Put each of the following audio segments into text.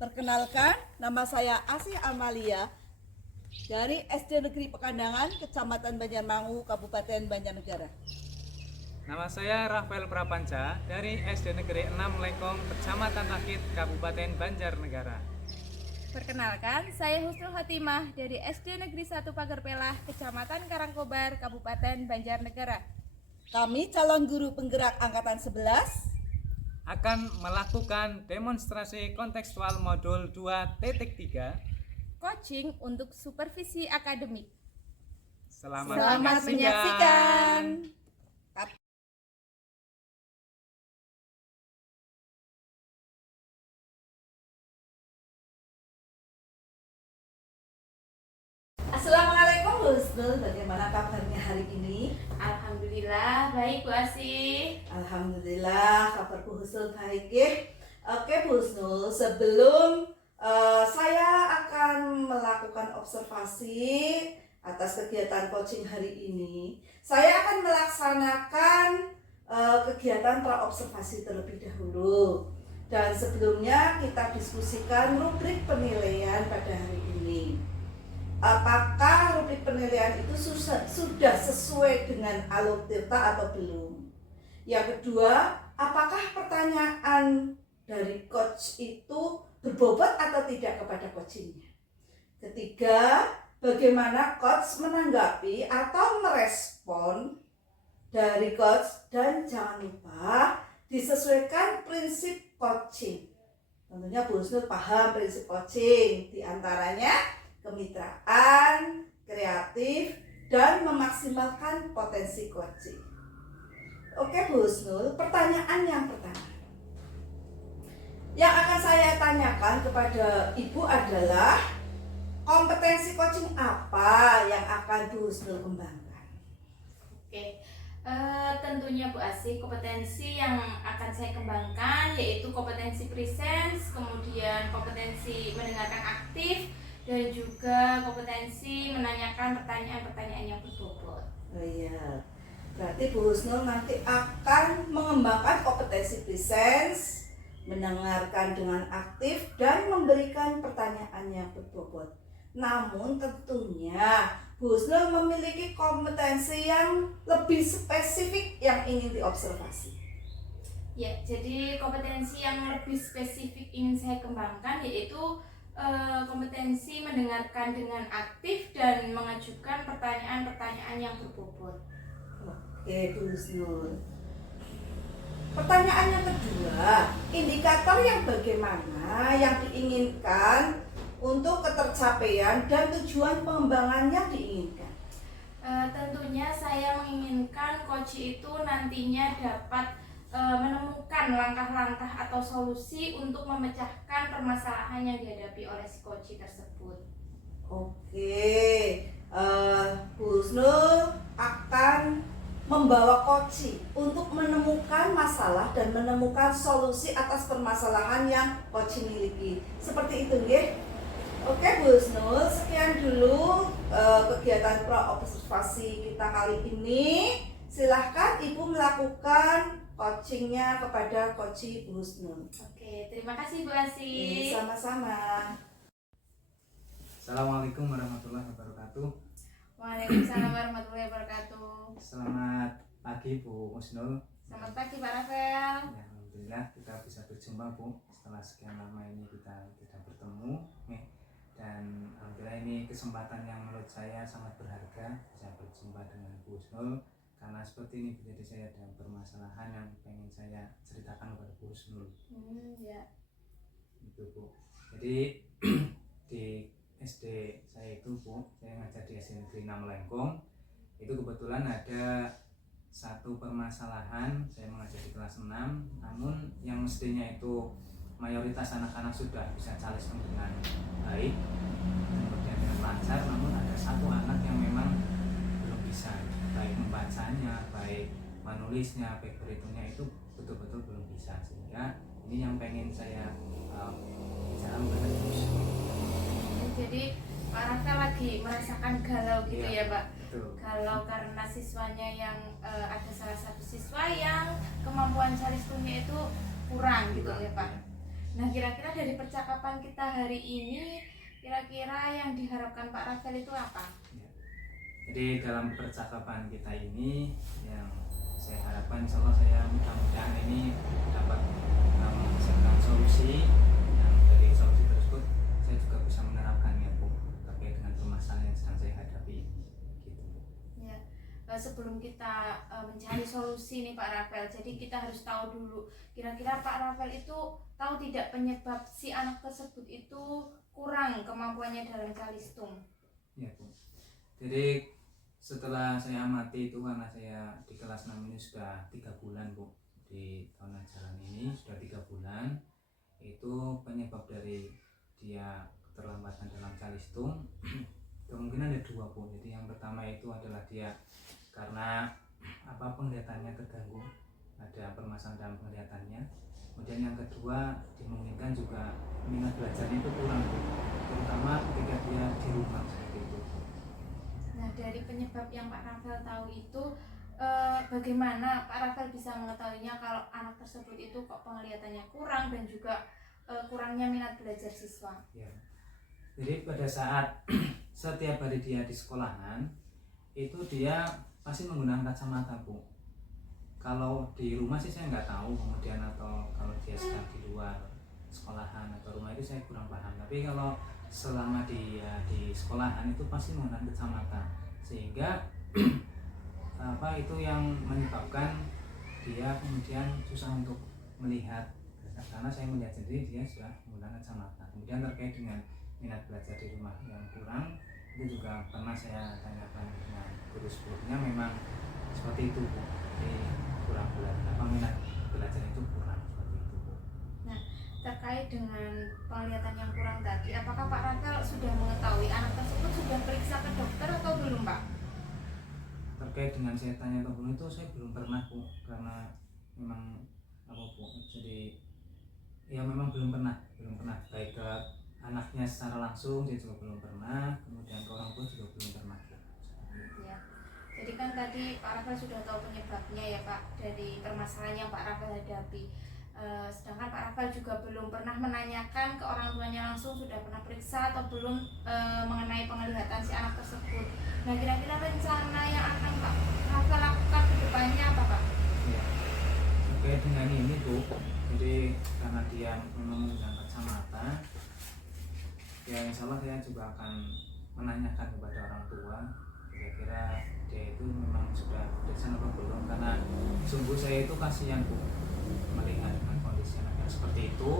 Perkenalkan, nama saya Asih Amalia dari SD Negeri Pekandangan, Kecamatan Banjarmangu, Kabupaten Banjarnegara. Nama saya Rafael Prapanca dari SD Negeri 6 Lengkong, Kecamatan Rakit, Kabupaten Banjarnegara. Perkenalkan, saya Husnul Khotimah dari SD Negeri 1 Pagerpelah, Kecamatan Karangkobar, Kabupaten Banjarnegara. Kami calon guru penggerak Angkatan 11 Akan melakukan demonstrasi kontekstual modul 2.3. Coaching untuk supervisi akademik. Selamat menyaksikan. Assalamualaikum Husnul, bagaimana kabarnya hari ini? Alhamdulillah, baik Bu Asih. Alhamdulillah, kabarku Husnul baik ya. Oke Bu Husnul, sebelum saya akan melakukan observasi atas kegiatan coaching hari ini, saya akan melaksanakan kegiatan praobservasi terlebih dahulu. Dan sebelumnya kita diskusikan rubrik penilaian pada hari ini. Apakah rubrik penilaian itu sudah sesuai dengan Alur Tirta atau belum? Yang kedua, apakah pertanyaan dari coach itu berbobot atau tidak kepada coachingnya? Ketiga, bagaimana coach menanggapi atau merespon dari coach? Dan jangan lupa disesuaikan prinsip coaching. Tentunya Bu Husnul paham prinsip coaching, diantaranya kemitraan, kreatif, dan memaksimalkan potensi coaching. Oke Bu Husnul, pertanyaan yang pertama yang akan saya tanyakan kepada Ibu adalah kompetensi coaching apa yang akan Bu Husnul kembangkan? Oke, tentunya Bu Asih, kompetensi yang akan saya kembangkan yaitu kompetensi presence, kemudian kompetensi mendengarkan aktif, dan juga kompetensi menanyakan pertanyaan-pertanyaan yang berbobot. Oh iya, berarti Bu Husnul nanti akan mengembangkan kompetensi presence, mendengarkan dengan aktif, dan memberikan pertanyaan yang berbobot. Namun tentunya Bu Husnul memiliki kompetensi yang lebih spesifik yang ingin diobservasi. Ya, jadi kompetensi yang lebih spesifik ingin saya kembangkan yaitu kompetensi mendengarkan dengan aktif dan mengajukan pertanyaan-pertanyaan yang berbobot. Oke Bu Husnul. Pertanyaan yang kedua, indikator yang bagaimana yang diinginkan untuk ketercapaian dan tujuan pengembangan yang diinginkan? Tentunya saya menginginkan coach itu nantinya dapat menemukan langkah-langkah atau solusi untuk memecahkan permasalahan yang dihadapi oleh si coach tersebut. Oke, Bu Husnul akan membawa coach untuk menemukan masalah dan menemukan solusi atas permasalahan yang coach miliki. Seperti itu nggih? Oke Bu Husnul, sekian dulu kegiatan praobservasi kita kali ini. Silahkan Ibu melakukan coachingnya kepada Coach Bu Husnul. Oke, terima kasih Bu Asih. Sama-sama. Assalamualaikum warahmatullahi wabarakatuh. Waalaikumsalam warahmatullahi wabarakatuh. Selamat pagi Bu Husnul. Selamat pagi Pak Rafael. Ya, alhamdulillah kita bisa berjumpa Bu setelah sekian lama ini kita tidak bertemu. Dan alhamdulillah ini kesempatan yang menurut saya sangat berharga bisa berjumpa dengan Bu Husnul, karena seperti ini jadi saya ada permasalahan yang pengen saya ceritakan kepada Bu Husnul. Ya. Itu Bu. Jadi di SD saya itu Bu, saya ngajar di SD Negeri 6 Lengkong. Itu kebetulan ada satu permasalahan, saya mengajar di kelas 6, namun yang mestinya itu mayoritas anak-anak sudah bisa calis dengan baik dan kemudian dengan lancar, namun ada satu anak yang memang belum bisa, baik membacanya, baik menulisnya, baik berhitungnya itu betul-betul belum bisa. Sehingga ini yang pengen saya bicara mengenai Jadi Pak Rafael lagi merasakan galau gitu ya Pak? Betul. Galau karena siswanya yang ada salah satu siswa yang kemampuan calis tunnya itu kurang gitu ya Pak? Nah, kira-kira dari percakapan kita hari ini, kira-kira yang diharapkan Pak Rafael itu apa? Ya. Jadi dalam percakapan kita ini yang saya harapkan insya Allah saya mudah-mudahan ini dapat menghasilkan solusi, yang dari solusi tersebut saya juga bisa menerapkannya Bu terkait dengan permasalahan yang sedang saya hadapi ini gitu. Ya, sebelum kita mencari solusi nih Pak Rafael, jadi kita harus tahu dulu kira-kira Pak Rafael itu tahu tidak penyebab si anak tersebut itu kurang kemampuannya dalam calistung. Ya Bu. Jadi setelah saya amati itu karena saya di kelas 6 ini sudah 3 bulan Bu, di tahun ajaran ini sudah 3 bulan, itu penyebab dari dia keterlambatan dalam calistung kemungkinan ada 2 Bu. Jadi yang pertama itu adalah dia karena penglihatannya terganggu, ada permasalahan dalam penglihatannya. Kemudian yang kedua dimungkinkan juga minat belajarnya itu kurang Bu, terutama ketika dia di rumah seperti itu. Nah, dari penyebab yang Pak Rafael tahu itu, bagaimana Pak Rafael bisa mengetahuinya kalau anak tersebut itu kok penglihatannya kurang dan juga kurangnya minat belajar siswa? Ya. Jadi pada saat setiap hari dia di sekolahan itu dia pasti menggunakan kacamata Bu. Kalau di rumah sih saya nggak tahu, kemudian atau kalau dia sedang di luar sekolahan atau rumah itu saya kurang paham. Tapi kalau selama dia di sekolahan itu pasti menggunakan kacamata, sehingga itu yang menyebabkan dia kemudian susah untuk melihat, karena saya melihat sendiri dia sudah menggunakan kacamata. Kemudian terkait dengan minat belajar di rumah yang kurang, itu juga pernah saya tanyakan dengan guru sebelumnya, memang seperti itu Bu. Jadi kurang minat belajar itu kurang seperti itu Bu. Nah, terkait dengan penglihatan yang kurang tadi, apakah Pak Rafael sudah mengetahui anak tersebut sudah periksa ke dokter atau belum Pak? Terkait dengan saya tanya atau belum itu saya belum pernah Bu, karena memang Bu, jadi ya memang belum pernah baik ke anaknya secara langsung dia juga belum pernah, kemudian ke orang tua juga belum pernah Bu. Ya. Jadi kan tadi Pak Rafael sudah tahu penyebabnya ya Pak, dari permasalahan yang Pak Rafael hadapi. Sedangkan Pak Rafael juga belum pernah menanyakan ke orang tuanya langsung sudah pernah periksa atau belum mengenai penglihatan si anak tersebut. Nah, kira-kira rencana yang akan Pak Rafael lakukan ke depannya apa Pak? Ya. Terkait dengan ini Bu, jadi karena dia memang menggunakan kacamata, ya insya Allah saya juga akan menanyakan kepada orang tua kira-kira dia itu memang sudah diperiksa atau belum, karena sungguh saya itu kasihan Bu melihat dengan kondisi anak yang seperti itu.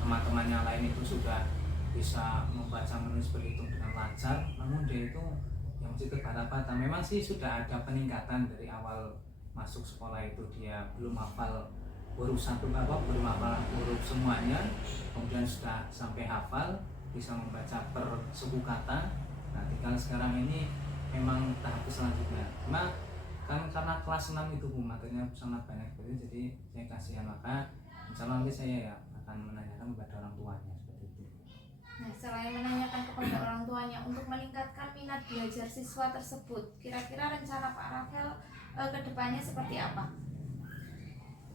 Teman-teman yang lain itu sudah bisa membaca menulis berhitung dengan lancar, namun dia itu yang masih terbata-bata. Memang sih sudah ada peningkatan dari awal masuk sekolah itu, dia belum hafal huruf belum hafal huruf semuanya, kemudian sudah sampai hafal, bisa membaca per suku kata. Nah, tinggal sekarang ini memang tahap selanjutnya. Cuma kan karena kelas 6 itu Bu, materinya sangat banyak sekali, jadi saya kasihan, maka insya Allah nanti saya ya akan menanyakan kepada orang tuanya seperti itu. Nah, selain menanyakan kepada orang tuanya untuk meningkatkan minat belajar siswa tersebut, kira-kira rencana Pak Rafael ke depannya seperti apa?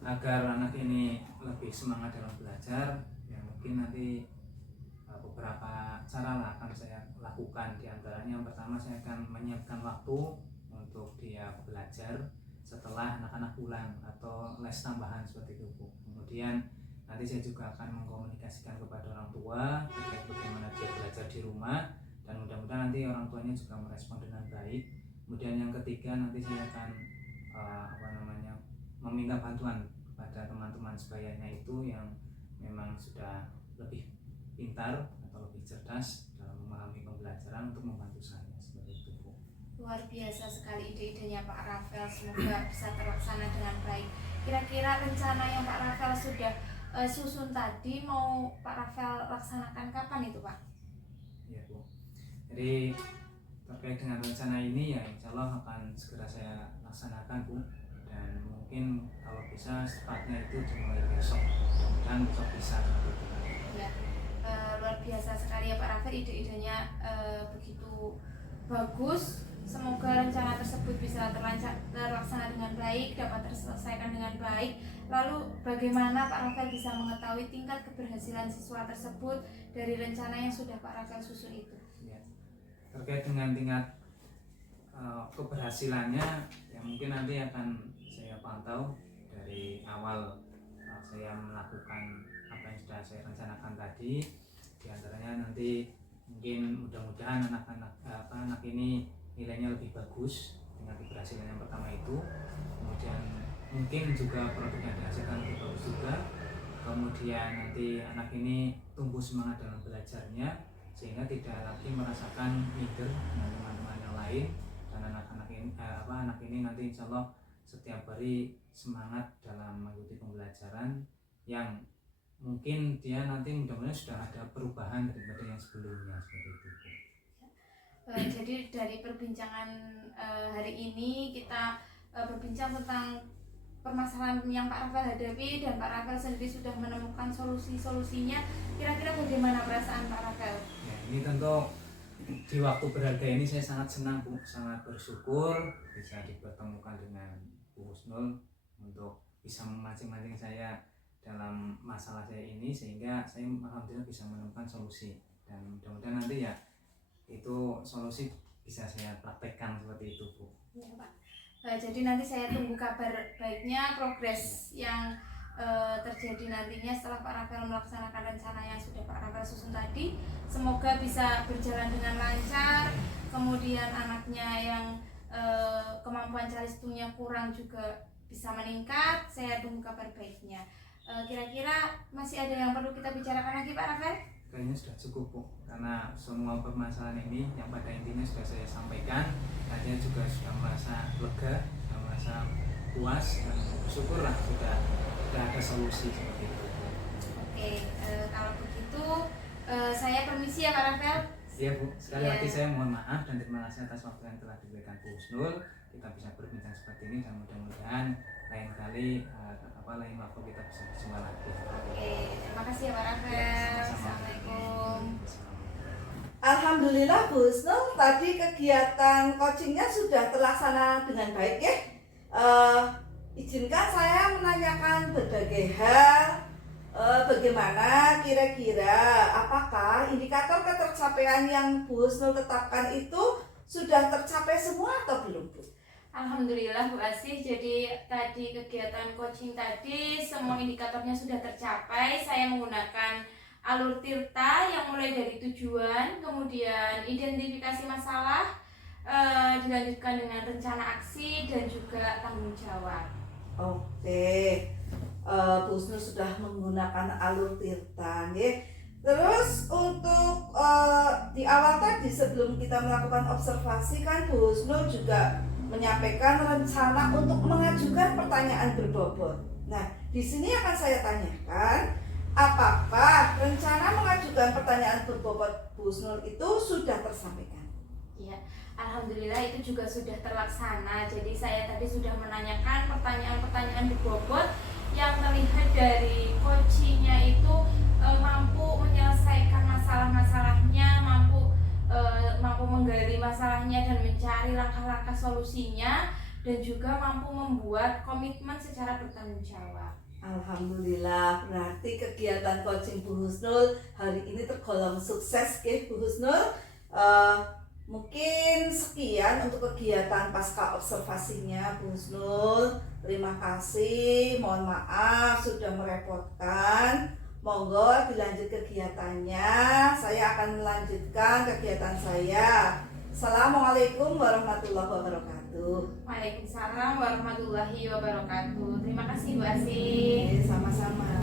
Agar anak ini lebih semangat dalam belajar, ya mungkin nanti beberapa cara lah akan saya lakukan. Di antaranya yang pertama, saya akan menyiapkan waktu untuk dia belajar setelah anak-anak pulang atau les tambahan seperti itu Bu. Kemudian nanti saya juga akan mengkomunikasikan kepada orang tua terkait bagaimana dia belajar di rumah, dan mudah-mudahan nanti orang tuanya juga merespon dengan baik. Kemudian yang ketiga, nanti saya akan meminta bantuan kepada teman-teman sebayanya itu yang memang sudah lebih pintar atau lebih cerdas dalam memahami pembelajaran untuk membantu saya seperti itu Bu. Luar biasa sekali ide-idenya Pak Rafael, semoga bisa terlaksana dengan baik. Kira-kira rencana yang Pak Rafael sudah susun tadi mau Pak Rafael laksanakan kapan itu Pak? Iya Bu. Jadi terkait dengan rencana ini ya insya Allah akan segera saya laksanakan Bu, dan mungkin kalau bisa secepatnya itu dimulai besok, mudah-mudahan besok bisa gitu. Ya, luar biasa sekali ya Pak Rafael, ide-idenya begitu bagus Semoga rencana tersebut bisa terlaksana dengan baik, dapat terselesaikan dengan baik. Lalu bagaimana Pak Rafael bisa mengetahui tingkat keberhasilan siswa tersebut dari rencana yang sudah Pak Rafael susun itu? Ya. Terkait dengan tingkat keberhasilannya, ya mungkin nanti akan saya pantau dari awal saya melakukan apa yang sudah saya rencanakan tadi. Di antaranya nanti mungkin mudah-mudahan anak ini nilainya lebih bagus dengan keberhasilan yang pertama itu, kemudian mungkin juga produk yang dihasilkan lebih bagus juga, kemudian nanti anak ini tumbuh semangat dalam belajarnya sehingga tidak lagi merasakan minder dengan teman-teman yang lain, dan anak ini nanti insya Allah setiap hari semangat dalam mengikuti pembelajaran yang mungkin dia nanti mudah-mudahan sudah ada perubahan daripada yang sebelumnya seperti itu. Jadi dari perbincangan hari ini kita berbincang tentang permasalahan yang Pak Rafael hadapi, dan Pak Rafael sendiri sudah menemukan solusi-solusinya. Kira-kira bagaimana perasaan Pak Rafael? Ya, ini tentu di waktu berharga ini saya sangat senang Bu, sangat bersyukur bisa dipertemukan dengan Bu Husnul untuk bisa memancing-mancing saya dalam masalah saya ini, sehingga saya alhamdulillah bisa menemukan solusi, dan mudah-mudahan nanti ya itu solusi bisa saya praktekkan seperti itu Bu. Ya Pak. Jadi nanti saya tunggu kabar baiknya, progres yang terjadi nantinya setelah Pak Rafael melaksanakan rencana yang sudah Pak Rafael susun tadi. Semoga bisa berjalan dengan lancar. Kemudian anaknya yang kemampuan calistumnya kurang juga bisa meningkat. Saya tunggu kabar baiknya. Kira-kira masih ada yang perlu kita bicarakan lagi Pak Rafael? Kayaknya sudah cukup Bu, karena semua permasalahan ini yang pada intinya sudah saya sampaikan. Saya juga sudah merasa lega, sudah merasa puas, dan syukurlah sudah ada solusi seperti itu. Oke, kalau begitu saya permisi ya Pak Rafael. Iya Bu, sekali lagi saya mohon maaf dan terima kasih atas waktu yang telah diberikan Bu Husnul. Kita bisa berbincang seperti ini, dan mudah-mudahan lain kali lain waktu kita bisa berjumpa lagi. Oke, terima kasih ya Pak Rafael. Assalamualaikum. Alhamdulillah Bu Husnul, tadi kegiatan coachingnya sudah terlaksana dengan baik ya. Izinkan saya menanyakan berbagai hal. Bagaimana kira-kira apakah indikator ketercapaian yang Bu Husnul tetapkan itu sudah tercapai semua atau belum Bu? Alhamdulillah Bu Asih, jadi tadi kegiatan coaching tadi semua indikatornya sudah tercapai. Saya menggunakan alur Tirta yang mulai dari tujuan, kemudian identifikasi masalah, dilanjutkan dengan rencana aksi dan juga tanggung jawab. Oke, Bu Husnul sudah menggunakan alur Tirta ya. Terus untuk di awal tadi sebelum kita melakukan observasi kan Bu Husnul juga menyampaikan rencana untuk mengajukan pertanyaan berbobot. Nah, di sini akan saya tanyakan, apakah rencana mengajukan pertanyaan berbobot Bu Husnul itu sudah tersampaikan? Ya, alhamdulillah itu juga sudah terlaksana. Jadi saya tadi sudah menanyakan pertanyaan-pertanyaan berbobot yang terlihat dari coachingnya itu mampu menyelesaikan masalah-masalahnya, mampu menggali masalahnya dan mencari langkah-langkah solusinya, dan juga mampu membuat komitmen secara bertanggung jawab. Alhamdulillah, berarti kegiatan coaching Bu Husnul hari ini tergolong sukses ya Bu Husnul. Mungkin sekian untuk kegiatan pasca observasinya Bu Husnul. Terima kasih, mohon maaf sudah merepotkan. Monggo dilanjut kegiatannya. Saya akan melanjutkan kegiatan saya. Assalamualaikum warahmatullahi wabarakatuh. Waalaikumsalam warahmatullahi wabarakatuh. Terima kasih Bu Asih. Sama-sama.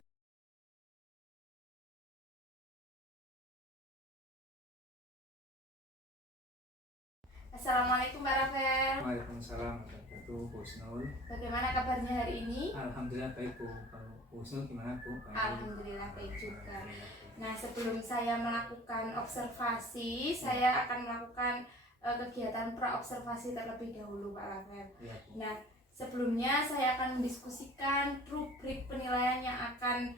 Assalamualaikum Pak Rafael. Waalaikumsalam warahmatullahi wabarakatuh, Bu Husnul. Bagaimana kabarnya hari ini? Alhamdulillah baik Bu. Kalau Bu Husnul gimana Bu? Alhamdulillah baik juga. Nah, sebelum saya melakukan observasi, saya akan melakukan kegiatan pra-observasi terlebih dahulu Pak Rafael. Ya, Bu. Nah, sebelumnya saya akan mendiskusikan rubrik penilaian yang akan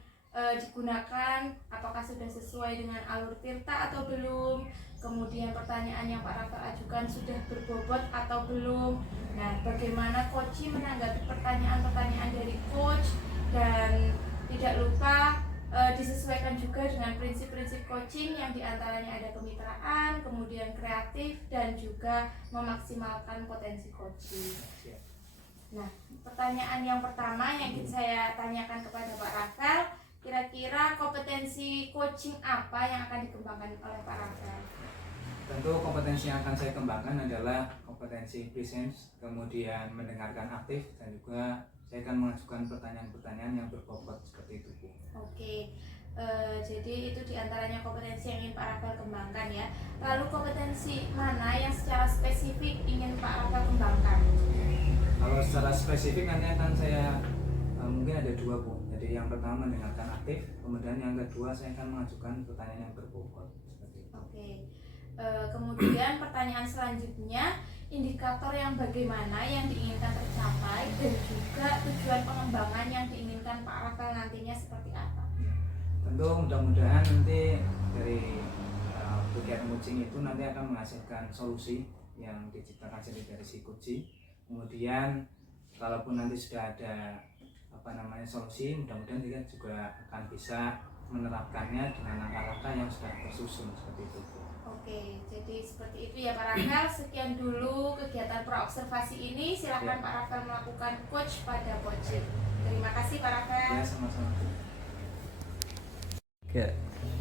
digunakan, apakah sudah sesuai dengan alur Tirta atau belum. kemudian pertanyaan yang Pak Rafael ajukan sudah berbobot atau belum. Nah, bagaimana coach menanggapi pertanyaan-pertanyaan dari coach, dan tidak lupa disesuaikan juga dengan prinsip-prinsip coaching yang diantaranya ada kemitraan, kemudian kreatif, dan juga memaksimalkan potensi coaching. Nah, pertanyaan yang pertama yang ingin saya tanyakan kepada Pak Rafael, kira-kira kompetensi coaching apa yang akan dikembangkan oleh Pak Rafael? Tentu kompetensi yang akan saya kembangkan adalah kompetensi presence, kemudian mendengarkan aktif, dan juga saya akan mengajukan pertanyaan-pertanyaan yang berbobot seperti itu, Bu. Oke, jadi itu diantaranya kompetensi yang ingin Pak Rafael kembangkan ya. Lalu kompetensi mana yang secara spesifik ingin Pak Rafael kembangkan? Kalau secara spesifik nanti akan saya mungkin ada dua, Bu. Jadi yang pertama mendengarkan aktif, kemudian yang kedua saya akan mengajukan pertanyaan yang berbobot seperti itu. Oke. Kemudian pertanyaan selanjutnya, indikator yang bagaimana yang diinginkan tercapai, dan juga tujuan pengembangan yang diinginkan Pak Rafael nantinya seperti apa? Tentu mudah-mudahan nanti dari kegiatan coaching itu nanti akan menghasilkan solusi yang diciptakan sendiri dari si coaching. Kemudian kalaupun nanti sudah ada solusi, mudah-mudahan kita juga akan bisa menerapkannya dengan langkah-langkah yang sudah tersusun seperti itu. Oke, jadi seperti itu ya Pak Rafael. Sekian dulu kegiatan praobservasi ini. Silakan Pak Rafael melakukan coach pada coaching. Terima kasih Pak Rafael. Ya, sama-sama.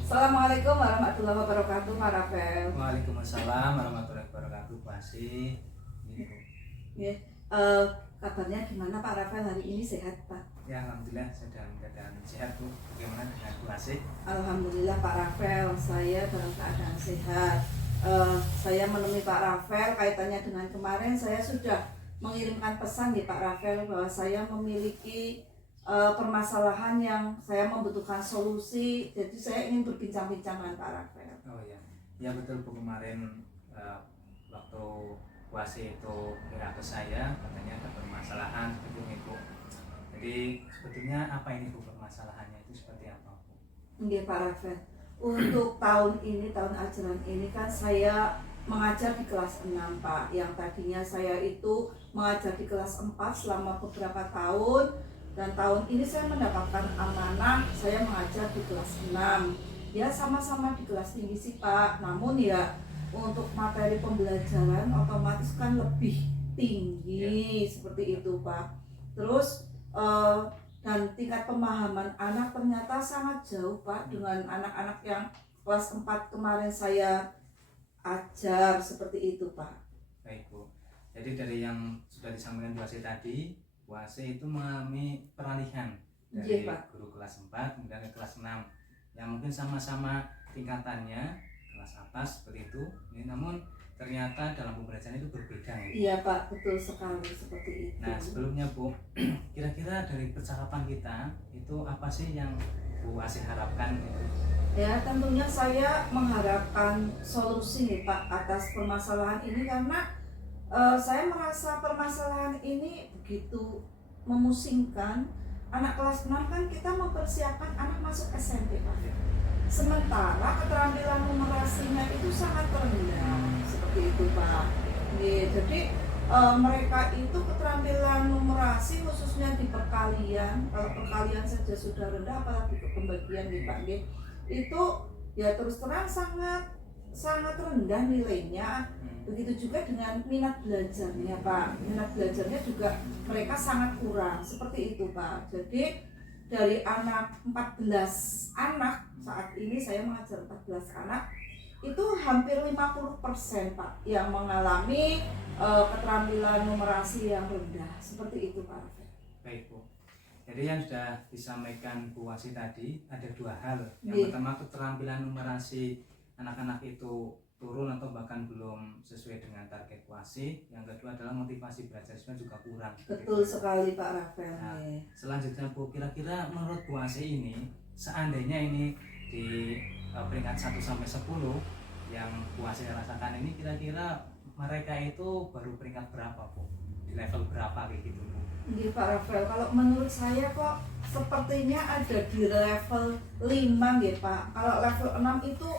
Assalamualaikum warahmatullahi wabarakatuh, Pak Rafael. Waalaikumsalam warahmatullahi wabarakatuh, Pak Asih. Ya, kabarnya gimana Pak Rafael hari ini, sehat Pak? Ya, alhamdulillah saya dalam keadaan sehat, Bu. Bagaimana dengan Bu Asih? Alhamdulillah Pak Rafael, saya dalam keadaan sehat. Saya menemui Pak Rafael kaitannya dengan kemarin saya sudah mengirimkan pesan di Pak Rafael bahwa saya memiliki permasalahan yang saya membutuhkan solusi. Jadi saya ingin berbincang-bincang dengan Pak Rafael. Oh ya, ya betul, Bu. Kemarin waktu Bu Asih itu kira ke saya, katanya ada permasalahan seperti ini, Bu. Jadi sebetulnya apa ini, Bu, permasalahannya itu seperti apa, Bu? Iya Pak Rafael, untuk tahun ajaran ini kan saya mengajar di kelas 6 Pak. Yang tadinya saya itu mengajar di kelas 4 selama beberapa tahun, dan tahun ini saya mendapatkan amanah saya mengajar di kelas 6. Ya sama-sama di kelas tinggi sih Pak, namun ya untuk materi pembelajaran otomatis kan lebih tinggi seperti itu Pak. Terus dan tingkat pemahaman anak ternyata sangat jauh Pak dengan anak-anak yang kelas 4 kemarin saya ajar seperti itu Pak. Baik, Bu. Jadi dari yang sudah disampaikan Bu Asih tadi, Bu Asih itu mengalami peralihan dari guru kelas 4 kemudian ke kelas 6 yang mungkin sama-sama tingkatannya kelas atas seperti itu, namun ternyata dalam pembelajaran itu berbeda ya. Iya Pak, betul sekali seperti itu. Nah sebelumnya Bu, kira-kira dari percakapan kita itu apa sih yang Bu Asih harapkan gitu? Ya tentunya saya mengharapkan solusi nih Pak atas permasalahan ini, karena saya merasa permasalahan ini begitu memusingkan. Anak kelas 6 kan kita mempersiapkan anak masuk SMP Pak. Sementara keterampilan numerasinya itu sangat rendah seperti itu Pak. Jadi mereka itu keterampilan numerasi khususnya di perkalian, kalau perkalian saja sudah rendah apalagi ke pembagian nih Pak, itu ya terus terang sangat rendah nilainya. Begitu juga dengan minat belajarnya Pak. Minat belajarnya juga mereka sangat kurang seperti itu Pak. Jadi dari anak 14 anak, saat ini saya mengajar 14 anak, itu hampir 50% Pak yang mengalami keterampilan numerasi yang rendah seperti itu Pak. Baik, Bu. Jadi yang sudah disampaikan Bu Asih tadi ada dua hal. Yang pertama, keterampilan numerasi anak-anak itu turun atau bahkan belum sesuai dengan target Bu Asih. Yang kedua adalah motivasi belajarnya juga kurang. Betul sekali Pak Rafael. Nah, selanjutnya Bu, kira-kira menurut Bu Asih ini, seandainya ini di peringkat 1 sampai 10 yang Bu Asih rasakan ini, kira-kira mereka itu baru peringkat berapa, Bu? Di level berapa kayak gitu, Bu? Iya Pak Rafael, kalau menurut saya kok sepertinya ada di level 5 ya Pak. Kalau level 6 itu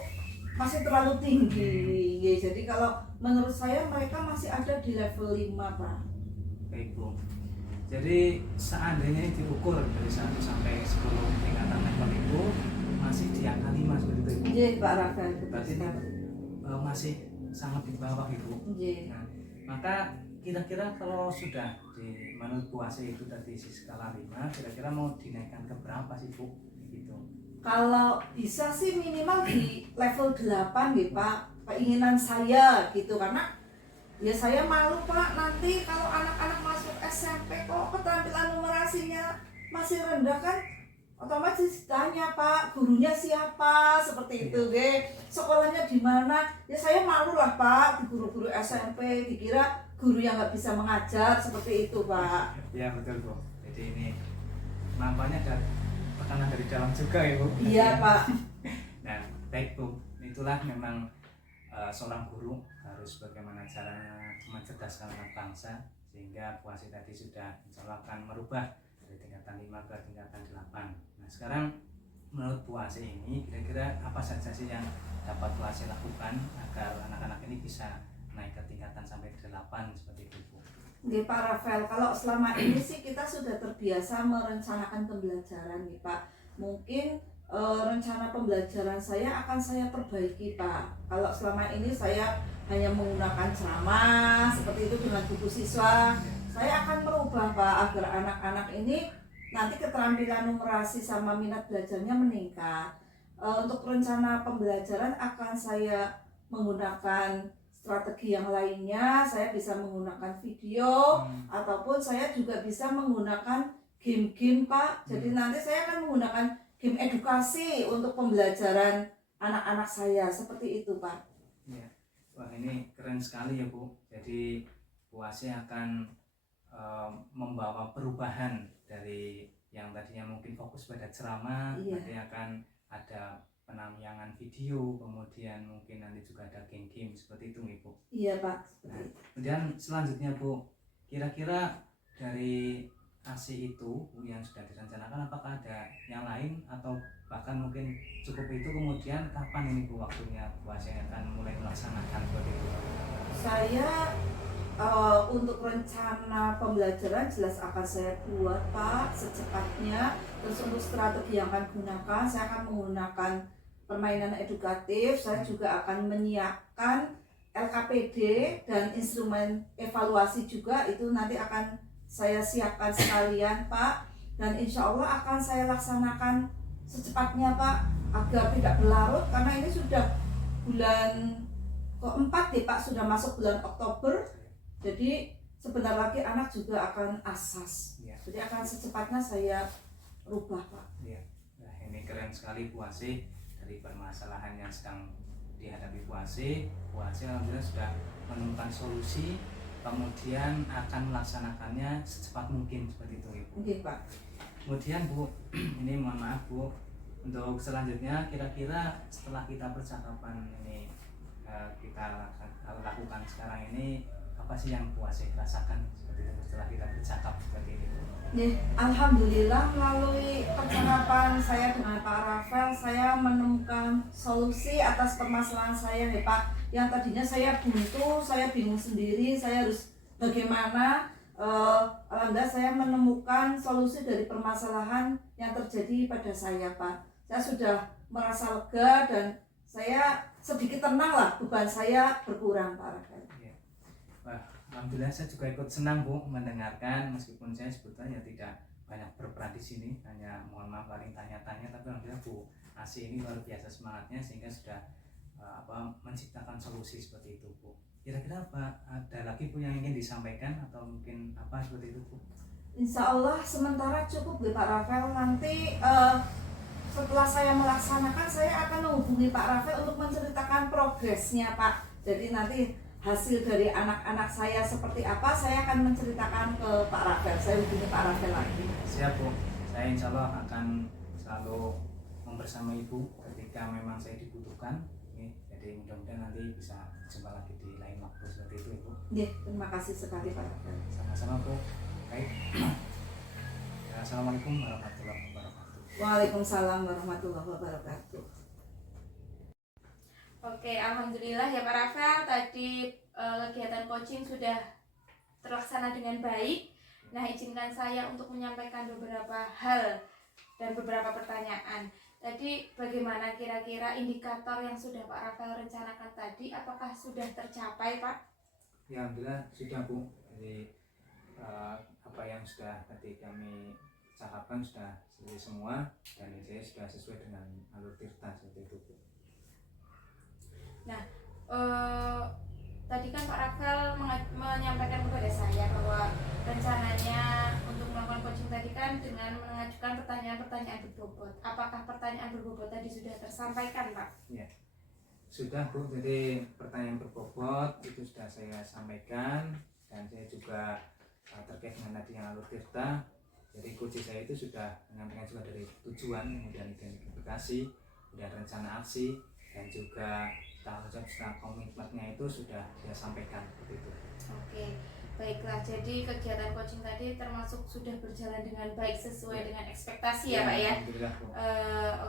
masih terlalu tinggi. Ya, jadi kalau menurut saya mereka masih ada di level 5 Pak. Baik Bu. Jadi seandainya diukur dari 1 sampai 10 tingkatan level itu masih di angka 5 seperti itu Ibu. Iya Pak Rafael. Berarti ini masih sangat di bawah Ibu. Iya. Nah, maka kira-kira kalau sudah di menurut Bu Asih itu tadi di skala 5, kira-kira mau dinaikkan ke berapa sih Bu? Gitu. Kalau bisa sih minimal di level 8 gitu Pak. Keinginan saya gitu, karena ya saya malu Pak nanti kalau anak-anak masuk SMP kok keterampilan numerasinya masih rendah kan, otomatis ditanya Pak gurunya siapa seperti itu deh, sekolahnya di mana. Ya saya malu lah Pak di guru-guru SMP dikira guru yang nggak bisa mengajar seperti itu Pak. Ya betul Bu. Jadi ini nampaknya ada tekanan dari dalam juga ya Bu. Iya Pak. Nah baik Bu, itulah memang seorang guru harus bagaimana caranya mencerdaskan anak bangsa, sehingga Bu Asih tadi sudah insya Allah akan merubah dari tingkatan 5 ke tingkatan 8. Nah sekarang menurut Bu Asih ini kira-kira apa saja sih yang dapat Bu Asih lakukan agar anak-anak ini bisa naik ke tingkatan sampai 8 seperti itu Bu? Nih Pak Rafael, kalau selama ini sih kita sudah terbiasa merencanakan pembelajaran nih Pak. Mungkin rencana pembelajaran saya akan saya perbaiki Pak. Kalau selama ini saya hanya menggunakan ceramah seperti itu dengan buku siswa, saya akan merubah Pak agar anak-anak ini nanti keterampilan numerasi sama minat belajarnya meningkat. Untuk rencana pembelajaran akan saya menggunakan strategi yang lainnya. Saya bisa menggunakan video ataupun saya juga bisa menggunakan game-game Pak. Jadi nanti saya akan menggunakan game edukasi untuk pembelajaran anak-anak saya seperti itu Pak. Ya. Wah ini keren sekali ya Bu. Jadi Bu Asih akan membawa perubahan dari yang tadinya mungkin fokus pada ceramah, nanti akan ada penampilan video, kemudian mungkin nanti juga ada game-game seperti itu Ibu. Iya Pak. Nah, kemudian selanjutnya Bu, kira-kira dari ASI itu yang sudah direncanakan apakah ada yang lain atau bahkan mungkin cukup itu, kemudian kapan ini Bu waktunya Bu Asih akan mulai melaksanakan seperti itu? Saya untuk rencana pembelajaran jelas akan saya buat Pak secepatnya. Terus untuk strategi yang akan gunakan, saya akan menggunakan permainan edukatif. Saya juga akan menyiapkan LKPD dan instrumen evaluasi juga, itu nanti akan saya siapkan sekalian Pak. Dan insya Allah akan saya laksanakan secepatnya Pak, agar tidak berlarut, karena ini sudah bulan keempat ya Pak, sudah masuk bulan Oktober. Jadi sebentar lagi anak juga akan asas. Jadi akan secepatnya saya rubah Pak. Ya. Nah ini keren sekali Bu Asih, dari permasalahan yang sedang dihadapi Bu Asih alhamdulillah sudah menemukan solusi, kemudian akan melaksanakannya secepat mungkin seperti itu Ibu. Oke Pak. Kemudian Bu, ini mohon maaf Bu, untuk selanjutnya kira-kira setelah kita percakapan ini kita lakukan sekarang ini, apa sih yang Bu Asih rasakan seperti itu setelah kita bercakap seperti ini? Alhamdulillah melalui percakapan saya dengan Pak Rafael, saya menemukan solusi atas permasalahan saya nih Pak. Yang tadinya saya buntu, saya bingung sendiri, saya harus bagaimana. Alhamdulillah saya menemukan solusi dari permasalahan yang terjadi pada saya Pak. Saya sudah merasa lega dan saya sedikit tenang lah, beban saya berkurang Pak Rafael. Wah, alhamdulillah saya juga ikut senang Bu mendengarkan, meskipun saya sebetulnya tidak banyak berperan di sini, hanya mohon maaf paling tanya-tanya, tapi alhamdulillah Bu Asih ini luar biasa semangatnya sehingga sudah menciptakan solusi seperti itu Bu. Kira-kira apa ada lagi Bu yang ingin disampaikan atau mungkin apa seperti itu Bu? Insya Allah sementara cukup Pak Rafael. Nanti setelah saya melaksanakan, saya akan menghubungi Pak Rafael untuk menceritakan progresnya Pak. Jadi nanti hasil dari anak-anak saya seperti apa, saya akan menceritakan ke Pak Rafael. Saya hubungi Pak Rafael lagi. Siap Bu, saya insya Allah akan selalu membersamai Ibu ketika memang saya dibutuhkan. Jadi mudah-mudahan nanti bisa jumpa lagi di lain waktu seperti itu Ibu. Ya, terima kasih sekali Pak Rafael. Sama-sama Bu. Baik. Assalamualaikum warahmatullahi wabarakatuh. Waalaikumsalam warahmatullahi wabarakatuh. Oke, alhamdulillah ya Pak Rafael, tadi kegiatan coaching sudah terlaksana dengan baik. Nah, izinkan saya untuk menyampaikan beberapa hal dan beberapa pertanyaan. Tadi bagaimana kira-kira indikator yang sudah Pak Rafael rencanakan tadi, apakah sudah tercapai Pak? Ya alhamdulillah sudah Bu. Jadi apa yang sudah tadi kami cakapkan sudah selesai semua, dan saya sudah sesuai dengan alur tirta seperti itu Bu. Nah, tadi kan Pak Rafael menyampaikan kepada saya bahwa rencananya untuk melakukan coaching tadi kan dengan mengajukan pertanyaan-pertanyaan berbobot. Apakah pertanyaan berbobot tadi sudah tersampaikan Pak? Ya, sudah Bu. Jadi pertanyaan berbobot itu sudah saya sampaikan, dan saya juga terkait dengan tadi yang alur tirta. Jadi kunci saya itu sudah menyampaikan juga dari tujuan, kemudian identifikasi, kemudian rencana aksi, dan juga tanggung jawab serta komitmennya itu sudah saya sampaikan seperti itu. Oke, baiklah. Jadi kegiatan coaching tadi termasuk sudah berjalan dengan baik sesuai dengan ekspektasi ya Pak ya. Alhamdulillah Bu.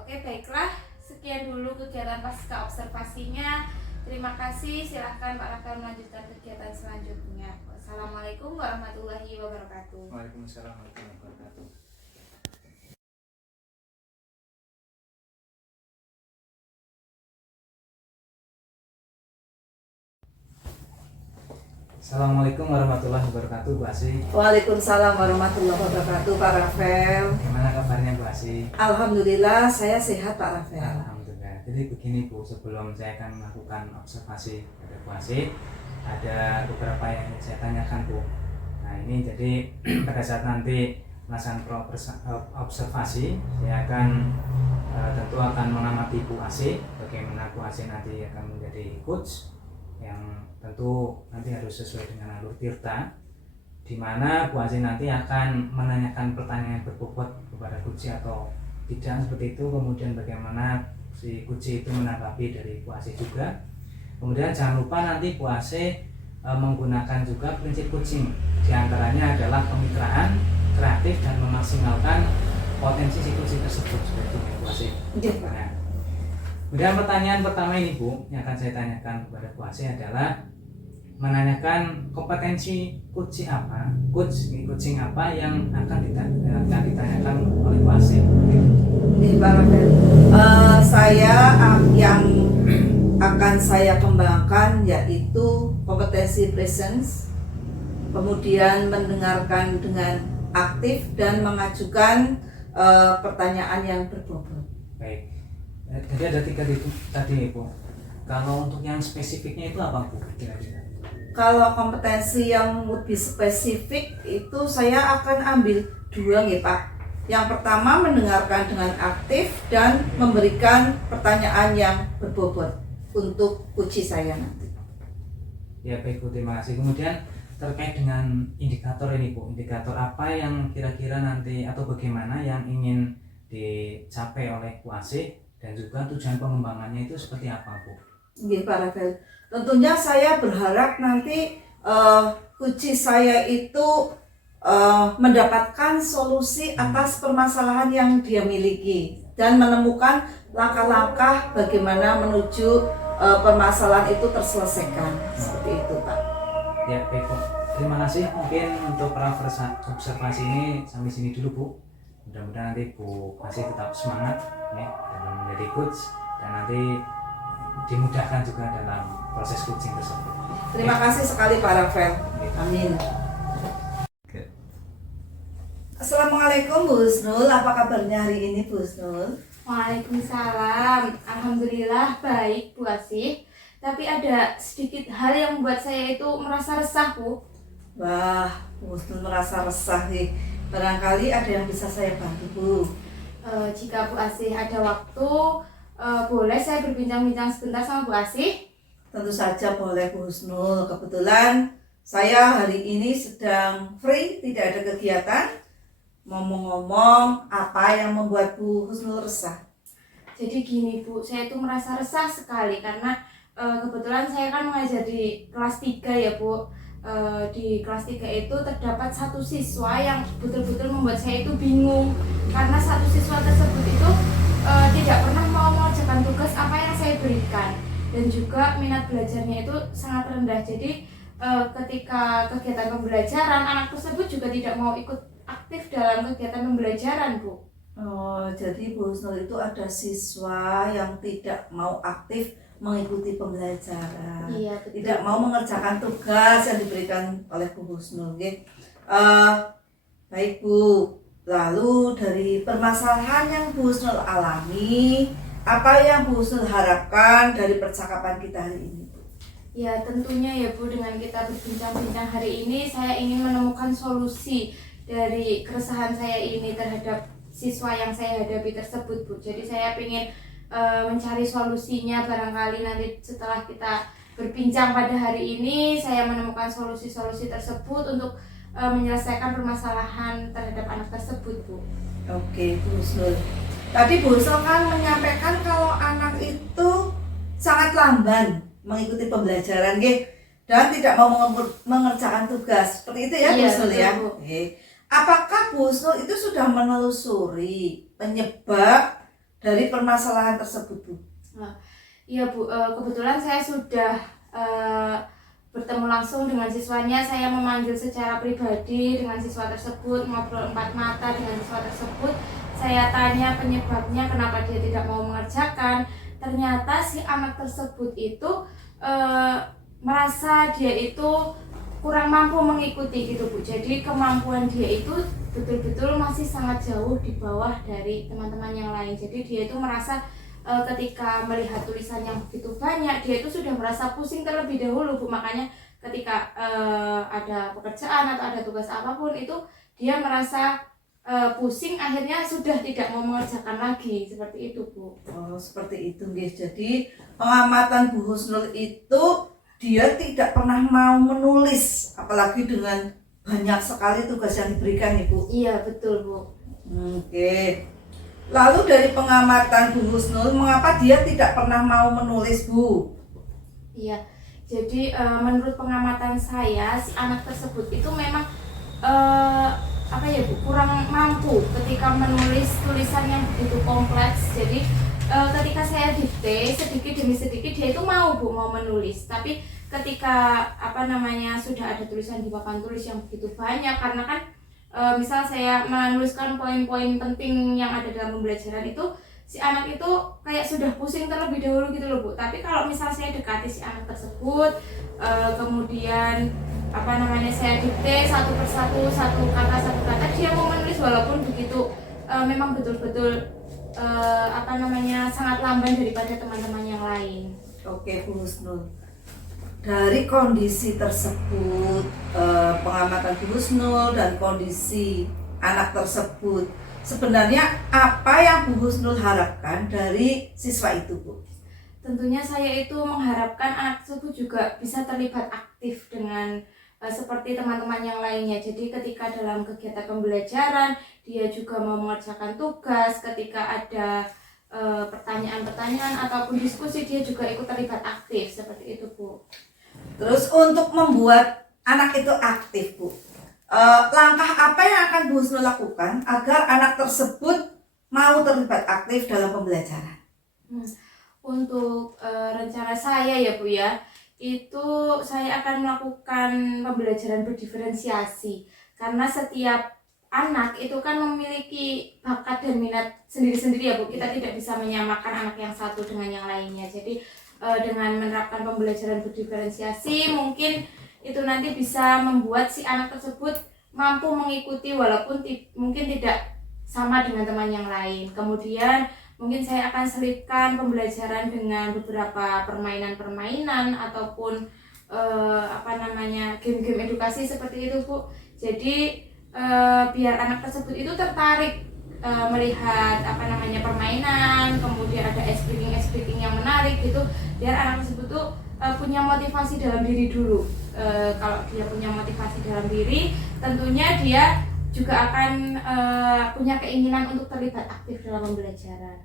Oke, baiklah. Sekian dulu kegiatan pasca observasinya. Terima kasih. Silahkan Pak Rafael melanjutkan kegiatan selanjutnya. Wassalamualaikum warahmatullahi wabarakatuh. Waalaikumsalam warahmatullahi wabarakatuh. Assalamualaikum warahmatullahi wabarakatuh Bu Asih. Waalaikumsalam warahmatullahi wabarakatuh Pak Rafael. Gimana kabarnya Bu Asih? Alhamdulillah saya sehat Pak Rafael. Alhamdulillah. Jadi begini Bu, sebelum saya akan melakukan observasi pada Bu Asih, ada beberapa yang ingin saya tanyakan Bu. Nah ini jadi pada saat nanti melaksanakan observasi, saya akan tentu akan mengamati Bu Asih, bagaimana Bu Asih nanti akan menjadi coach yang tentu nanti harus sesuai dengan alur tirta, di mana Bu Asih nanti akan menanyakan pertanyaan berbobot kepada Kuci atau tidak seperti itu, kemudian bagaimana si Kuci itu menanggapi dari Bu Asih juga. Kemudian jangan lupa nanti Bu Asih menggunakan juga prinsip coaching, diantaranya adalah kemitraan, kreatif, dan memaksimalkan potensi si Kuci tersebut seperti itu Bu Asih. Nah, kemudian pertanyaan pertama ini Bu, yang akan saya tanyakan kepada Bu Asih adalah menanyakan kompetensi coaching apa, coaching apa yang akan ditanyakan oleh Bu Asih. Nih Pak Rafael, saya yang akan saya kembangkan yaitu kompetensi presence, kemudian mendengarkan dengan aktif dan mengajukan pertanyaan yang berbobot. Baik. Jadi ada 3 itu tadi Bu. Kalau untuk yang spesifiknya itu apa Bu? Kira-kira? Kalau kompetensi yang lebih spesifik itu saya akan ambil 2 nih Pak. Yang pertama mendengarkan dengan aktif dan memberikan pertanyaan yang berbobot untuk uji saya nanti. Ya baik Bu, terima kasih. Kemudian terkait dengan indikator ini Bu, indikator apa yang kira-kira nanti atau bagaimana yang ingin dicapai oleh Bu Asih, dan juga tujuan pengembangannya itu seperti apa Bu? Nggih Pak Rafael, tentunya saya berharap nanti uji saya itu mendapatkan solusi atas permasalahan yang dia miliki dan menemukan langkah-langkah bagaimana menuju permasalahan itu terselesaikan. Seperti itu Pak. Ya baik Bu, terima kasih. Mungkin untuk observasi ini sampai sini dulu Bu. Mudah-mudahan nanti Bu masih tetap semangat ya, dalam menjadi coach, dan nanti dimudahkan juga dalam proses coaching tersebut. Terima kasih sekali Pak Rafael. Amin. Assalamualaikum Bu Husnul, apa kabarnya hari ini Bu Husnul? Waalaikumsalam. Alhamdulillah baik Bu Asih. Tapi ada sedikit hal yang membuat saya itu merasa resah Bu. Wah, Bu Husnul merasa resah nih. Barangkali ada yang bisa saya bantu Bu. Jika Bu Asih ada waktu, boleh saya berbincang-bincang sebentar sama Bu Asih? Tentu saja boleh Bu Husnul. Kebetulan saya hari ini sedang free, tidak ada kegiatan. Ngomong-ngomong, apa yang membuat Bu Husnul resah? Jadi gini Bu, saya itu merasa resah sekali karena kebetulan saya kan mengajar di kelas 3 ya Bu. Di kelas 3 itu terdapat satu siswa yang betul-betul membuat saya itu bingung, karena satu siswa tersebut itu tidak pernah mau mengerjakan tugas apa yang saya berikan. dan juga minat belajarnya itu sangat rendah. Jadi ketika kegiatan pembelajaran anak tersebut juga tidak mau ikut aktif dalam kegiatan pembelajaran, Bu. Oh, jadi Bu Husnul itu ada siswa yang tidak mau aktif mengikuti pembelajaran, Iya, betul. tidak mau mengerjakan tugas yang diberikan oleh Bu Husnul. Oke. Baik Bu, lalu dari permasalahan yang Bu Husnul alami, apa yang Bu Husnul harapkan dari percakapan kita hari ini? Ya, tentunya ya Bu, dengan kita berbincang-bincang hari ini saya ingin menemukan solusi dari keresahan saya ini terhadap siswa yang saya hadapi tersebut, Bu. Jadi saya ingin mencari solusinya. Barangkali nanti setelah kita berbincang pada hari ini saya menemukan solusi-solusi tersebut untuk menyelesaikan permasalahan terhadap anak tersebut, Bu. Oke, Bu Husnul. Tadi Bu Husnul kan menyampaikan kalau anak itu sangat lamban mengikuti pembelajaran, dan tidak mau mengerjakan tugas. Seperti itu ya, Bu Iya, Husnul ya. betul, Bu. Oke. Apakah Bu Husnul itu sudah menelusuri penyebab dari permasalahan tersebut, Bu? Iya, Bu, kebetulan saya sudah bertemu langsung dengan siswanya. Saya memanggil secara pribadi dengan siswa tersebut, ngobrol 4 mata dengan siswa tersebut. Saya tanya penyebabnya kenapa dia tidak mau mengerjakan. Ternyata si anak tersebut itu merasa dia itu kurang mampu mengikuti gitu, Bu. Jadi kemampuan dia itu betul-betul masih sangat jauh di bawah dari teman-teman yang lain. Jadi dia itu merasa ketika melihat tulisan yang begitu banyak, dia itu sudah merasa pusing terlebih dahulu, Bu. Makanya ketika ada pekerjaan atau ada tugas apapun itu dia merasa pusing, akhirnya sudah tidak mau mengerjakan lagi. Seperti itu, Bu. Oh, seperti itu, guys. Jadi pengamatan Bu Husnul itu dia tidak pernah mau menulis, apalagi dengan banyak sekali tugas yang diberikan, Ibu. Iya, betul, Bu. Oke. Lalu dari pengamatan Bu Husnul, mengapa dia tidak pernah mau menulis, Bu? Iya, jadi menurut pengamatan saya si anak tersebut itu memang apa ya, Bu, kurang mampu ketika menulis tulisan yang begitu kompleks. Jadi ketika saya dikte sedikit demi sedikit dia itu mau, Bu, mau menulis. Tapi ketika sudah ada tulisan di papan tulis yang begitu banyak, karena kan misal saya menuliskan poin-poin penting yang ada dalam pembelajaran itu, si anak itu kayak sudah pusing terlebih dahulu gitu loh, Bu. Tapi kalau misal saya dekati si anak tersebut, kemudian saya dikte satu persatu, satu kata dia mau menulis, walaupun begitu memang betul-betul sangat lamban daripada teman-teman yang lain. Oke, Bu Husnul. Dari kondisi tersebut, pengamatan Bu Husnul dan kondisi anak tersebut, sebenarnya apa yang Bu Husnul harapkan dari siswa itu, Bu? Tentunya saya itu mengharapkan anak tersebut juga bisa terlibat aktif dengan seperti teman-teman yang lainnya. Jadi ketika dalam kegiatan pembelajaran dia juga mau mengerjakan tugas, ketika ada pertanyaan-pertanyaan ataupun diskusi dia juga ikut terlibat aktif, seperti itu, Bu. Terus untuk membuat anak itu aktif, Bu, langkah apa yang akan Bu Husnul lakukan agar anak tersebut mau terlibat aktif dalam pembelajaran? Untuk rencana saya ya, Bu ya, itu saya akan melakukan pembelajaran berdiferensiasi, karena setiap anak itu kan memiliki bakat dan minat sendiri-sendiri ya, Bu. Kita tidak bisa menyamakan anak yang satu dengan yang lainnya. Jadi dengan menerapkan pembelajaran berdiferensiasi, mungkin itu nanti bisa membuat si anak tersebut mampu mengikuti walaupun mungkin tidak sama dengan teman yang lain. Kemudian mungkin saya akan selipkan pembelajaran dengan beberapa permainan-permainan ataupun game-game edukasi seperti itu, Bu. Jadi biar anak tersebut itu tertarik melihat permainan, kemudian ada ice breaking yang menarik gitu, biar anak tersebut tuh punya motivasi dalam diri dulu. Kalau dia punya motivasi dalam diri, tentunya dia juga akan punya keinginan untuk terlibat aktif dalam pembelajaran.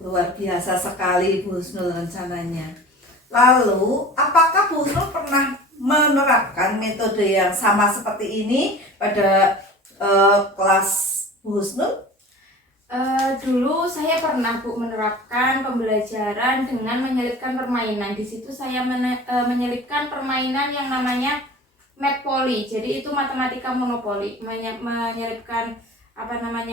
Luar biasa sekali Bu Husnul rencananya. Lalu, apakah Bu Husnul pernah menerapkan metode yang sama seperti ini pada kelas Bu Husnul? Dulu saya pernah Bu menerapkan pembelajaran dengan menyelipkan permainan. Di situ saya menyelipkan permainan yang namanya Math Poly. Jadi itu matematika monopoli. Menyelipkan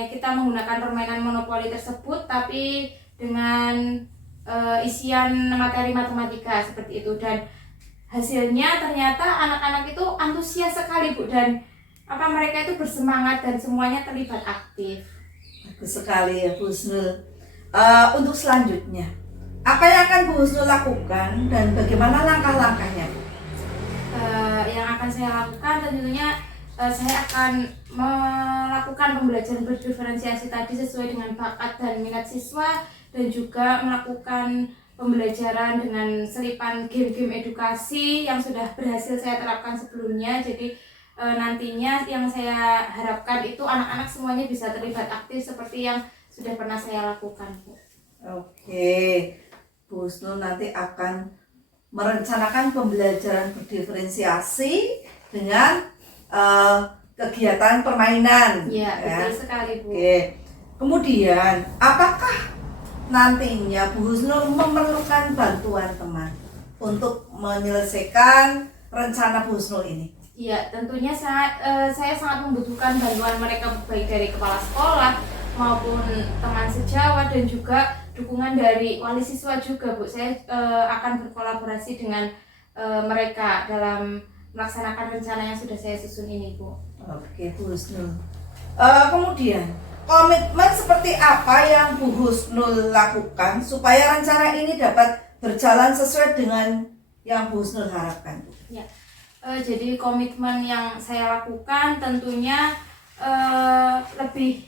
kita menggunakan permainan monopoli tersebut tapi dengan isian materi matematika seperti itu, dan hasilnya ternyata anak-anak itu antusias sekali Bu, dan mereka itu bersemangat dan semuanya terlibat aktif. Bagus sekali ya Bu Husnul. Untuk selanjutnya, apa yang akan Bu Husnul lakukan dan bagaimana langkah-langkahnya Bu? Yang akan saya lakukan tentunya saya akan melakukan pembelajaran berdiferensiasi tadi sesuai dengan bakat dan minat siswa, dan juga melakukan pembelajaran dengan selipan game-game edukasi yang sudah berhasil saya terapkan sebelumnya. Jadi nantinya yang saya harapkan itu anak-anak semuanya bisa terlibat aktif seperti yang sudah pernah saya lakukan, Bu. Oke, Bu Husnul nanti akan merencanakan pembelajaran berdiferensiasi dengan kegiatan permainan. Ya, betul sekali Bu. Oke. Kemudian, apakah nantinya Bu Husnul memerlukan bantuan teman untuk menyelesaikan rencana Bu Husnul ini? Iya, tentunya saya sangat membutuhkan bantuan mereka, baik dari kepala sekolah maupun teman sejawat dan juga dukungan dari wali siswa juga, Bu. Saya akan berkolaborasi dengan mereka dalam melaksanakan rencana yang sudah saya susun ini, Bu. Oke, Bu Husnul. Kemudian, komitmen seperti apa yang Bu Husnul lakukan supaya rencana ini dapat berjalan sesuai dengan yang Bu Husnul harapkan? Ya. Jadi komitmen yang saya lakukan tentunya lebih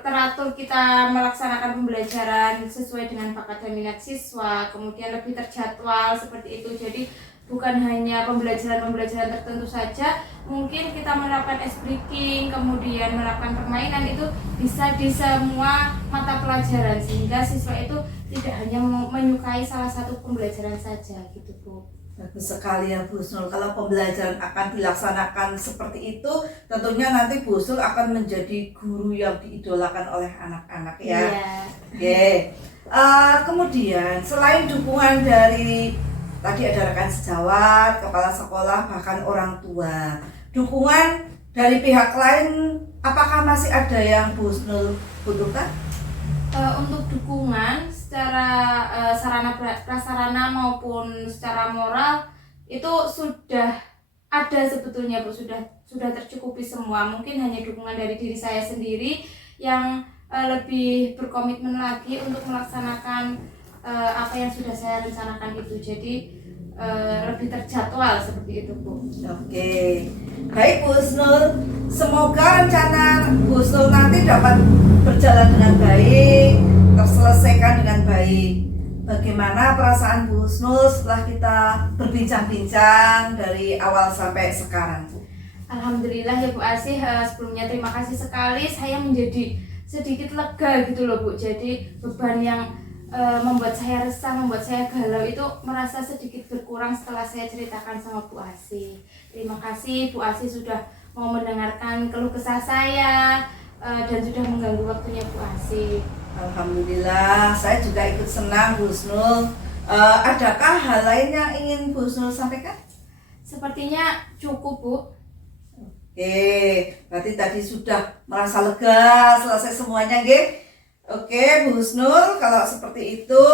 teratur kita melaksanakan pembelajaran sesuai dengan bakat dan minat siswa, kemudian lebih terjadwal seperti itu. Jadi bukan hanya pembelajaran tertentu saja, mungkin kita menerapkan ice breaking, kemudian menerapkan permainan, itu bisa di semua mata pelajaran sehingga siswa itu tidak hanya menyukai salah satu pembelajaran saja gitu, Bu. Bagus sekali ya Bu Husnul. Kalau pembelajaran akan dilaksanakan seperti itu, tentunya nanti Bu Husnul akan menjadi guru yang diidolakan oleh anak-anak ya. Iya. Oke. Kemudian selain dukungan dari tadi ada rekan sejawat, kepala sekolah, bahkan orang tua, dukungan dari pihak lain, apakah masih ada yang Bu Husnul butuhkan? Untuk dukungan secara sarana prasarana maupun secara moral itu sudah ada sebetulnya, Bu, sudah tercukupi semua. Mungkin hanya dukungan dari diri saya sendiri yang lebih berkomitmen lagi untuk melaksanakan apa yang sudah saya rencanakan itu. Jadi lebih terjadwal seperti itu, Bu. Oke, baik Bu Husnul, semoga rencana Bu Husnul nanti dapat berjalan dengan baik, terselesaikan dengan baik. Bagaimana perasaan Bu Husnul setelah kita berbincang-bincang dari awal sampai sekarang? Alhamdulillah ya Bu Asih, sebelumnya terima kasih sekali, saya menjadi sedikit lega gitu loh, Bu. Jadi beban yang membuat saya resah, membuat saya galau itu merasa sedikit berkurang setelah saya ceritakan sama Bu Asih. Terima kasih Bu Asih sudah mau mendengarkan keluh kesah saya dan sudah mengganggu waktunya Bu Asih. Alhamdulillah, saya juga ikut senang Bu Husnul. Adakah hal lain yang ingin Bu Husnul sampaikan? Sepertinya cukup, Bu. Oke, berarti tadi sudah merasa lega, selesai semuanya, nggih? Oke, Bu Husnul, kalau seperti itu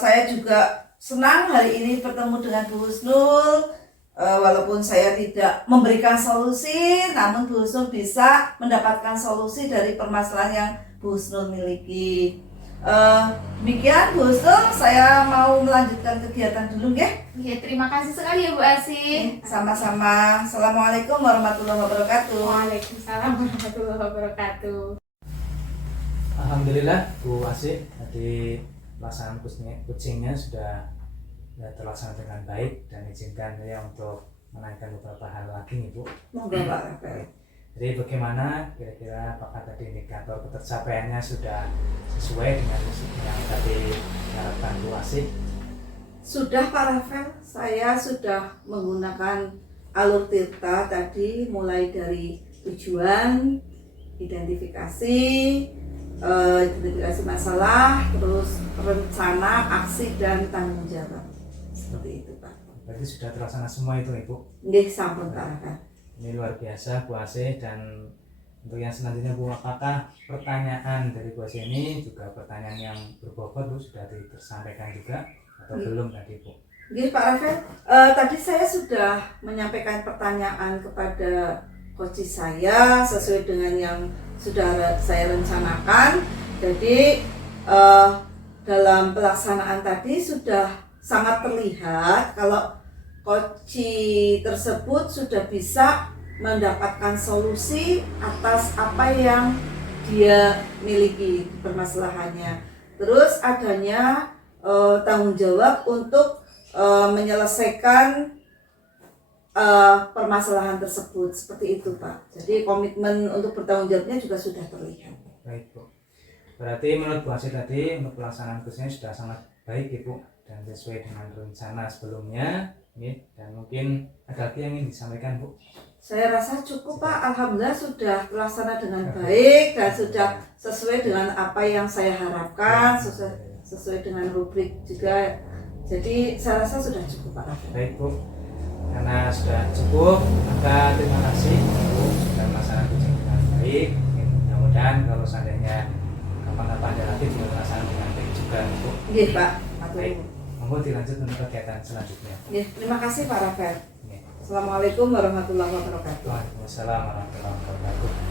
saya juga senang hari ini bertemu dengan Bu Husnul. Walaupun saya tidak memberikan solusi, namun Bu Husnul bisa mendapatkan solusi dari permasalahan yang Bu Husnul miliki. Demikian Bu Husnul, saya mau melanjutkan kegiatan dulu, ya. Oke, terima kasih sekali ya Bu Asih. Sama-sama. Assalamualaikum warahmatullahi wabarakatuh. Waalaikumsalam warahmatullahi wabarakatuh. Alhamdulillah Bu Asih, tadi pelaksanaan coachingnya sudah terlaksana dengan baik, dan izinkan saya untuk menanyakan beberapa hal lagi nih Bu. Monggo Pak Rafael. Jadi bagaimana kira-kira, apakah tadi indikator ketercapaiannya sudah sesuai dengan yang tadi diharapkan Bu Asih? Sudah Pak Rafael, saya sudah menggunakan alur tirta tadi mulai dari tujuan, identifikasi, identifikasi masalah, terus rencana, aksi, dan tanggung jawab. Seperti itu Pak. Berarti sudah terlaksana semua itu Ibu. Nggih, sampun Pak Raka. Ini luar biasa Bu Asih. Dan untuk yang selanjutnya Bu, apakah pertanyaan dari Bu Asih ini juga pertanyaan yang berbobot Bu, sudah disampaikan juga atau belum tadi Bu? Nggih Pak Rafael, tadi saya sudah menyampaikan pertanyaan kepada coach saya sesuai dengan yang sudah saya rencanakan. Jadi dalam pelaksanaan tadi sudah sangat terlihat kalau coach tersebut sudah bisa mendapatkan solusi atas apa yang dia miliki permasalahannya. Terus adanya tanggung jawab untuk menyelesaikan permasalahan tersebut, seperti itu Pak. Jadi komitmen untuk bertanggung jawabnya juga sudah terlihat. Baik Bu. Berarti menurut Bu Asih tadi untuk pelaksanaan kursnya sudah sangat baik Ibu dan sesuai dengan rencana sebelumnya. Dan mungkin ada lagi yang ingin disampaikan Bu? Saya rasa cukup Pak. Alhamdulillah sudah terlaksana dengan baik dan sudah sesuai dengan apa yang saya harapkan, sesuai dengan rubrik juga. Jadi saya rasa sudah cukup Pak Rafael. Baik Bu, karena sudah cukup, maka terima kasih Bu sudah melaksanakan kursnya dengan baik. Mudah-mudahan kalau seandainya kapan-kapan ada lagi juga melaksanakan dengan baik juga Bu. Iya Pak. Baik, monggo dilanjut untuk kegiatan selanjutnya. Ya, terima kasih Pak Rafael. Ya. Assalamualaikum warahmatullahi wabarakatuh. Waalaikumsalam warahmatullahi wabarakatuh.